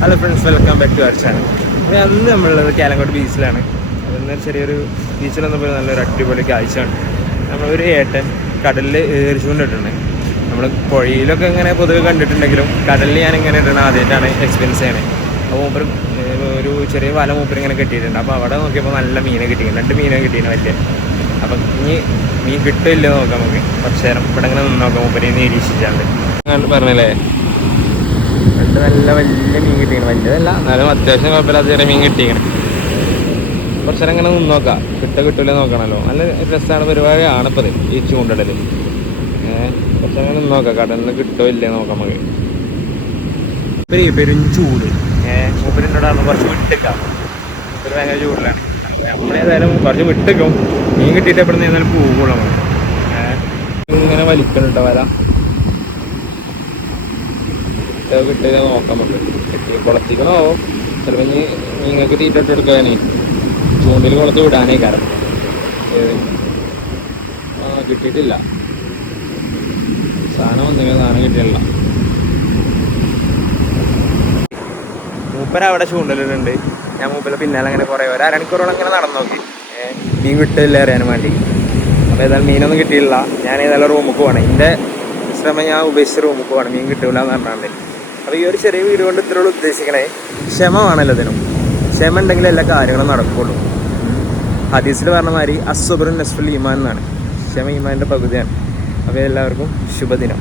Hello friends, welcome back to our channel. അന്ന് നമ്മളുള്ളത് കാലങ്ങോട് ബീച്ചിലാണ്. അതൊന്ന് ചെറിയൊരു ബീച്ചിൽ വന്നപ്പോൾ നല്ലൊരു അടിപൊളി കാഴ്ചയാണ്. നമ്മളൊരു ഏട്ടൻ കടലിൽ ഏറിച്ചുകൊണ്ടിട്ടുണ്ട്. നമ്മൾ പുഴയിലൊക്കെ ഇങ്ങനെ പൊതുവെ കണ്ടിട്ടുണ്ടെങ്കിലും കടലിൽ ഞാനിങ്ങനെ ഇടണം ആദ്യമായിട്ടാണ് എക്സ്പീരിയൻസ് ചെയ്യണേ. അപ്പോൾ മൂപ്പർ ഒരു ചെറിയ വല മൂപ്പർ ഇങ്ങനെ കെട്ടിയിട്ടുണ്ട്. അപ്പോൾ അവിടെ നോക്കിയപ്പോൾ നല്ല മീനെ കിട്ടിയിരുന്നു, 2 മീനെ കിട്ടിയിരുന്നു വലിയ. അപ്പം ഇനി മീൻ കിട്ടില്ല നോക്കാം നമുക്ക്. കുറച്ച് നേരം ഇവിടെ ഇങ്ങനെ നിന്ന് നോക്കാം. മൂപ്പരെ നിരീക്ഷിച്ചാണ്ട് കണ്ട് പറഞ്ഞല്ലേ, നല്ല വലിയ മീൻ കിട്ടിക്കണം. വലിയതല്ല, എന്നാലും അത്യാവശ്യം കുഴപ്പമില്ലാത്ത ചെറിയ മീൻ കിട്ടിക്കണം. കുറച്ച് നേരം ഇങ്ങനെ നിന്ന് നോക്കാം, കിട്ടില്ല നോക്കണമല്ലോ. നല്ല രസമാണ് പരിപാടിയാണ് ഇപ്പോൾ ഈ ചൂണ്ടിടൽ. കുറച്ച് നേരം നിന്ന് നോക്കാം, കടലിൽ കിട്ടോ ഇല്ലേ നോക്കാം നമുക്ക്. പെരും ചൂട്. മൂപ്പരിനോടാണ് കുറച്ച് വിട്ടേക്കാം. ഒരു ഭയങ്കര ചൂടിലാണ്. നമ്മളേതായാലും കുറച്ച് വിട്ടേക്കും. മീൻ കിട്ടിയിട്ട് എവിടെ നിന്ന് ഏതായാലും പോകുള്ളൂ നമ്മൾ. ഇങ്ങനെ വലിക്കണുണ്ടോ വല, കിട്ടിയത് നോക്കാം നമുക്ക്. കിട്ടി കുളത്തിക്കണോ ചിലപ്പോൾ ഇനി നിങ്ങൾക്ക് തീറ്റിട്ട് കൊടുക്കാനേ, ചൂണ്ടിൽ കുളത്ത് വിടാനേ കാരണം. കിട്ടിയിട്ടില്ല സാധനം, വന്നെങ്കിൽ സാധനം കിട്ടിയില്ല. മൂപ്പര അവിടെ ചൂണ്ടലുണ്ട്. ഞാൻ മൂപ്പര പിന്നാലെ അങ്ങനെ കുറേ ഒരു അരമണിക്കൂറോളം അങ്ങനെ നടന്നു നോക്കി, മീൻ കിട്ടില്ല അറിയാനും വേണ്ടി. അപ്പോൾ ഏതായാലും മീനൊന്നും കിട്ടിയില്ല. ഞാൻ ഏതായാലും റൂമിൽ പോവാണ്. എൻ്റെ ശ്രമം ഞാൻ ഉപേക്ഷിച്ച് റൂമിൽ പോവാണ്, മീൻ കിട്ടില്ല എന്ന് പറഞ്ഞാണ്ട്. അപ്പോൾ ഈ ഒരു ചെറിയ വീഡിയോ കൊണ്ട് ഇത്രയോളം ഉദ്ദേശിക്കണേ, ക്ഷമ വേണമല്ലോ ഇതിനും. ക്ഷമ ഉണ്ടെങ്കിൽ എല്ലാ കാര്യങ്ങളും നടക്കുള്ളൂ. ഹദീസിൽ പറഞ്ഞ മാതിരി അസ്സബ്റു നിസ്ഫുൽ ഈമാൻ എന്നാണ്. ക്ഷമ ഈമാനിൻ്റെ പകുതിയാണ്. അപ്പോൾ എല്ലാവർക്കും ശുഭദിനം.